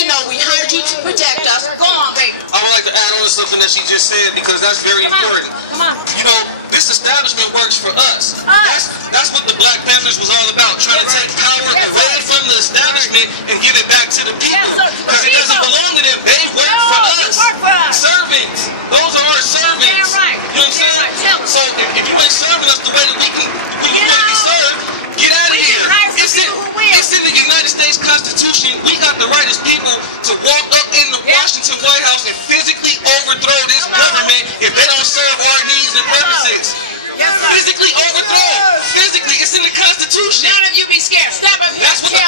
you know we hired you to protect us. Go on, baby. I would like to add on to something that she just said because that's very important. Come on. You know, this establishment works for us. That's what the Black Panthers was all about, trying to take power away from the establishment and give it back to the people. Because it doesn't belong to them. They work for us. Servants. Those are our servants. You know what I'm saying? So if you ain't serving us the way that we want to be served, get out of here. It's in the United States Constitution. We got the right as people to walk up in the Washington White House and physically overthrow this government if they don't serve our needs and purposes. Physically overthrow. Physically, it's in the Constitution. None of you be scared. Step up here. That's what the